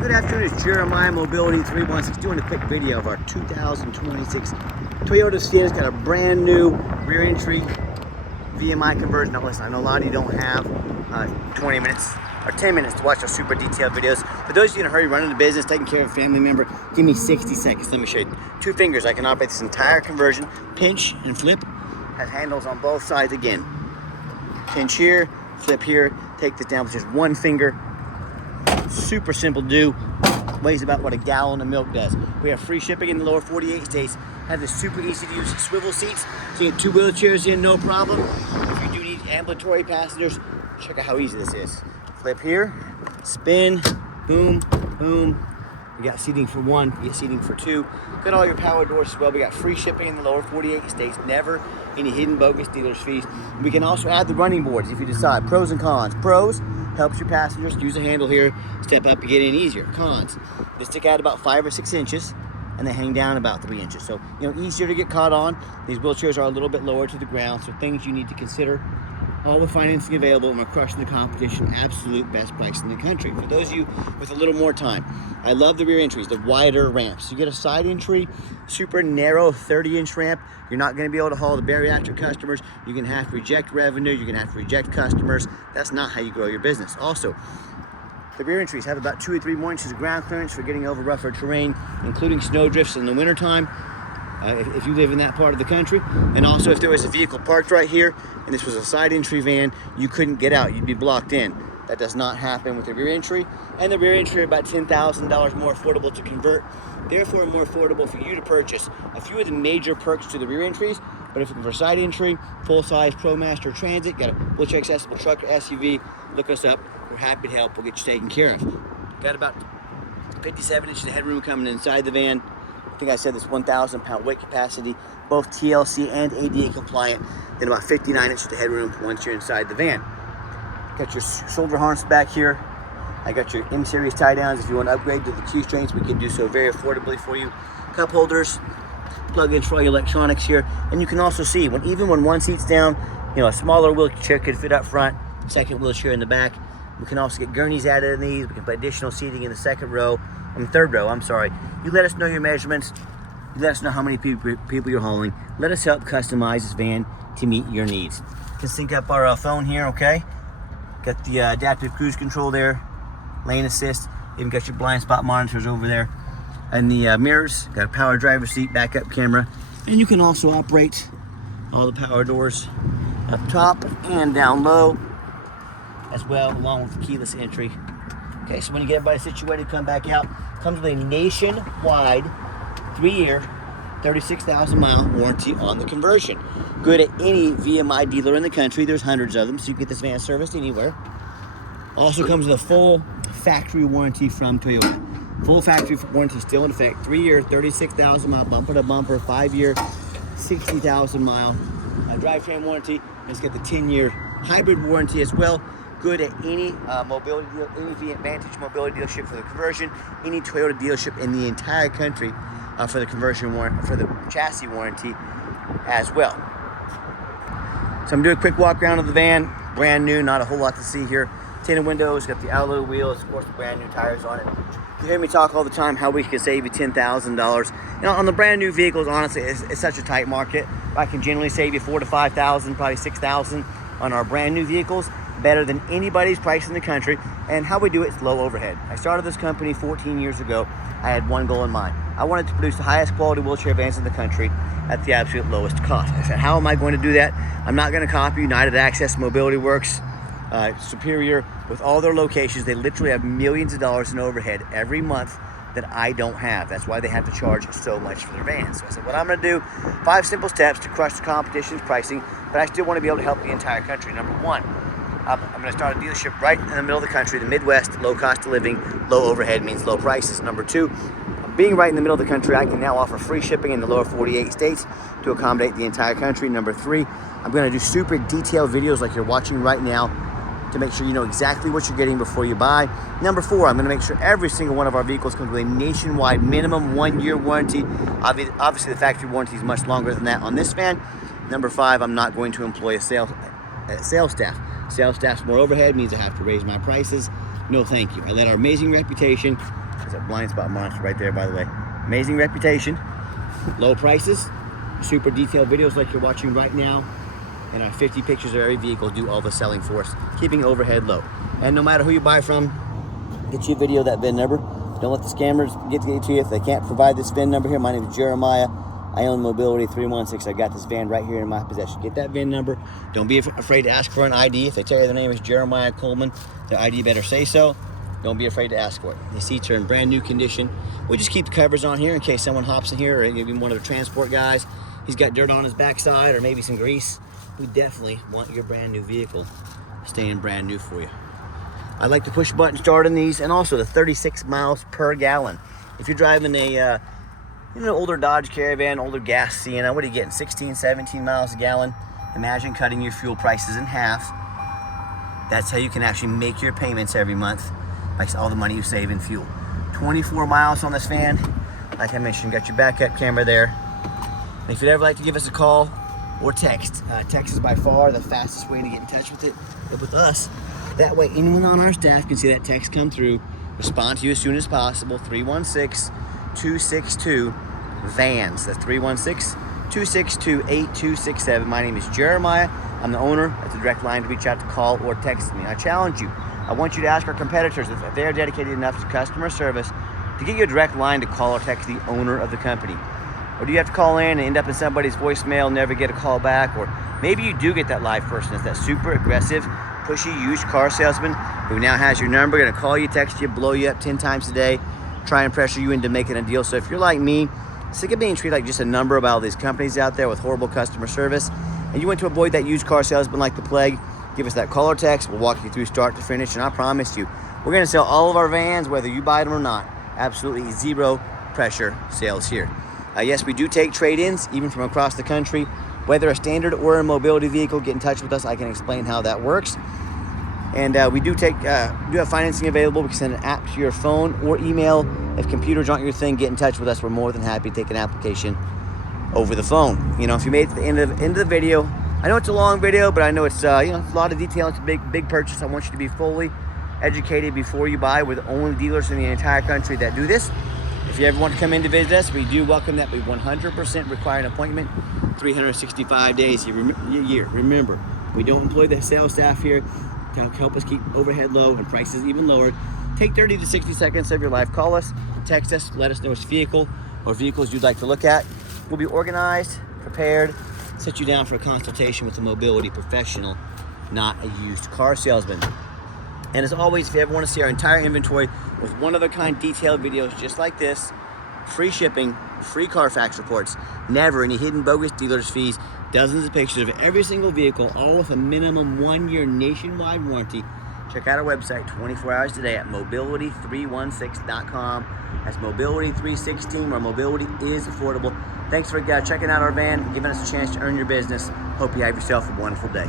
good afternoon. It's Jeremiah Mobility 316 doing a quick video of our 2026 Toyota Sienna. It's got a brand new rear entry VMI conversion. Now listen, I know a lot of you don't have 20 minutes or 10 minutes to watch our super detailed videos. For those of you in a hurry, running the business, taking care of a family member, give me 60 seconds. Let me show you. 2 fingers, I can operate this entire conversion. Pinch and flip. Has handles on both sides again. Pinch here, flip here, take this down with just 1 finger. Super simple to do. Weighs about what a gallon of milk does. We have free shipping in the lower 48 states. Have this super easy to use swivel seats. So you get 2 wheelchairs in, no problem. If you do need ambulatory passengers, check out how easy this is. Flip here, spin, boom, boom. We got seating for 1, you get seating for 2. Got all your power doors as well. We got free shipping in the lower 48 states. Never any hidden bogus dealer's fees. We can also add the running boards if you decide. Pros and cons. Pros, helps your passengers use a handle here, step up, and get in easier. Cons, they stick out about 5 or 6 inches and they hang down about 3 inches. So, easier to get caught on. These wheelchairs are a little bit lower to the ground, so things you need to consider. All the financing available, and we're crushing the competition. Absolute best price in the country. For those of you with a little more time, I love the rear entries, the wider ramps. You get a side entry, super narrow 30-inch ramp. You're not going to be able to haul the bariatric customers. You're going to have to reject revenue. You're going to have to reject customers. That's not how you grow your business. Also, the rear entries have about 2 or 3 more inches of ground clearance for getting over rougher terrain, including snow drifts in the wintertime. If you live in that part of the country. And also, if there was a vehicle parked right here and this was a side entry van, you couldn't get out, you'd be blocked in. That does not happen with the rear entry. And the rear entry are about $10,000 more affordable to convert, therefore more affordable for you to purchase. A few of the major perks to the rear entries, but if you're looking for side entry, full-size ProMaster Transit, got a wheelchair accessible truck or SUV, look us up. We're happy to help. We'll get you taken care of. Got about 57 inches of headroom coming inside the van. I think I said this 1,000-pound weight capacity, both TLC and ADA compliant, then about 59 inches of headroom once you're inside the van. Got your shoulder harness back here. I got your M-Series tie downs. If you want to upgrade to the Q-strings, we can do so very affordably for you. Cup holders, plug-ins for all your electronics here. And you can also see, even when one seat's down, a smaller wheelchair could fit up front, second wheelchair in the back. We can also get gurneys added in these. We can put additional seating in the third row, I'm sorry. You let us know your measurements. You let us know how many people you're hauling. Let us help customize this van to meet your needs. Can sync up our phone here, okay? Got the adaptive cruise control there, lane assist, even got your blind spot monitors over there. And the mirrors, got a power driver seat, backup camera. And you can also operate all the power doors up top and down low as well, along with the keyless entry. Okay, so when you get everybody situated, come back out. Comes with a nationwide 3-year, 36,000-mile warranty on the conversion. Good at any VMI dealer in the country. There's hundreds of them, so you can get this van serviced anywhere. Also comes with a full factory warranty from Toyota. Full factory warranty still in effect. 3-year, 36,000-mile bumper to bumper, 5-year, 60,000-mile drivetrain warranty. It's got the 10-year hybrid warranty as well. Good at any mobility deal, any Vantage mobility dealership for the conversion, any Toyota dealership in the entire country for the conversion warranty, for the chassis warranty as well. So I'm doing a quick walk around of the van, brand new, not a whole lot to see here. Tinted windows, got the alloy wheels, of course, brand new tires on it. You hear me talk all the time how we can save you $10,000. On the brand new vehicles, honestly, it's such a tight market. I can generally save you $4,000 to $5,000, probably $6,000 on our brand new vehicles. Better than anybody's price in the country. And how we do it is low overhead. I started this company 14 years ago. I had one goal in mind. I wanted to produce the highest quality wheelchair vans in the country at the absolute lowest cost. I said, how am I going to do that? I'm not going to copy United Access Mobility Works, Superior, with all their locations. They literally have millions of dollars in overhead every month that I don't have. That's why they have to charge so much for their vans. So I said, what I'm going to do, 5 simple steps to crush the competition's pricing, but I still want to be able to help the entire country. Number 1, I'm going to start a dealership right in the middle of the country, the Midwest, low cost of living, low overhead means low prices. Number 2, being right in the middle of the country, I can now offer free shipping in the lower 48 states to accommodate the entire country. Number 3, I'm going to do super detailed videos like you're watching right now to make sure you know exactly what you're getting before you buy. Number 4, I'm going to make sure every single one of our vehicles comes with a nationwide minimum 1-year warranty. Obviously, the factory warranty is much longer than that on this van. Number 5, I'm not going to employ a sales staff. Sales staff's more overhead, means I have to raise my prices. No thank you. I let our amazing reputation There's a blind spot monster right there, by the way. Amazing reputation, low prices, super detailed videos like you're watching right now, and our 50 pictures of every vehicle do all the selling for us, keeping overhead low. And no matter who you buy from, get you a video of that VIN number. Don't let the scammers get to you if they can't provide this VIN number here. My name is Jeremiah. I own Mobility 316. I got this van right here in my possession. Get that VIN number. Don't be afraid to ask for an ID. If they tell you their name is Jeremiah Coleman, their ID better say so. Don't be afraid to ask for it. The seats are in brand new condition. We just keep the covers on here in case someone hops in here, or maybe one of the transport guys, he's got dirt on his backside or maybe some grease. We definitely want your brand new vehicle staying brand new for you. I like to push button start in these, and also the 36 miles per gallon. If you're driving a older Dodge Caravan, older gas Sienna, what are you getting, 16, 17 miles a gallon? Imagine cutting your fuel prices in half. That's how you can actually make your payments every month, by all the money you save in fuel. 24 miles on this van. Like I mentioned, got your backup camera there. And if you'd ever like to give us a call or text, text is by far the fastest way to get in touch with us. That way anyone on our staff can see that text come through, respond to you as soon as possible. 316-262-VANS. That's 316-262-8267. My name is Jeremiah. I'm the owner. That's a direct line to reach out to call or text me. I challenge you. I want you to ask our competitors if they are dedicated enough to customer service to get you a direct line to call or text the owner of the company. Or do you have to call in and end up in somebody's voicemail, never get a call back? Or maybe you do get that live person. It's that super aggressive, pushy used car salesman who now has your number, gonna call you, text you, blow you up 10 times a day, try and pressure you into making a deal. So if you're like me, sick of being treated like just a number by all these companies out there with horrible customer service, and you want to avoid that used car salesman like the plague, give us that call or text. We'll walk you through start to finish, and I promise you, we're gonna sell all of our vans, whether you buy them or not. Absolutely zero pressure sales here. Yes, we do take trade-ins, even from across the country. Whether a standard or a mobility vehicle, get in touch with us. I can explain how that works. And we do have financing available. We can send an app to your phone or email. If computers aren't your thing, get in touch with us. We're more than happy to take an application over the phone. You know, if you made it to the end of the video, I know it's a long video, but I know it's it's a lot of detail. It's a big purchase. I want you to be fully educated before you buy. We're the only dealers in the entire country that do this. If you ever want to come in to visit us, we do welcome that. We 100% require an appointment, 365 days a year. Remember, we don't employ the sales staff here to help us keep overhead low and prices even lower. Take 30 to 60 seconds of your life. Call us, text us, let us know which vehicle or vehicles you'd like to look at. We'll be organized, prepared, set you down for a consultation with a mobility professional, not a used car salesman. And as always, if you ever want to see our entire inventory with one-of-a-kind detailed videos just like this, free shipping, free Carfax reports, never any hidden bogus dealers fees, dozens of pictures of every single vehicle, all with a minimum 1-year nationwide warranty, check out our website 24 hours a day at mobility316.com. That's Mobility 316, where mobility is affordable. Thanks for checking out our van, giving us a chance to earn your business. Hope you have yourself a wonderful day.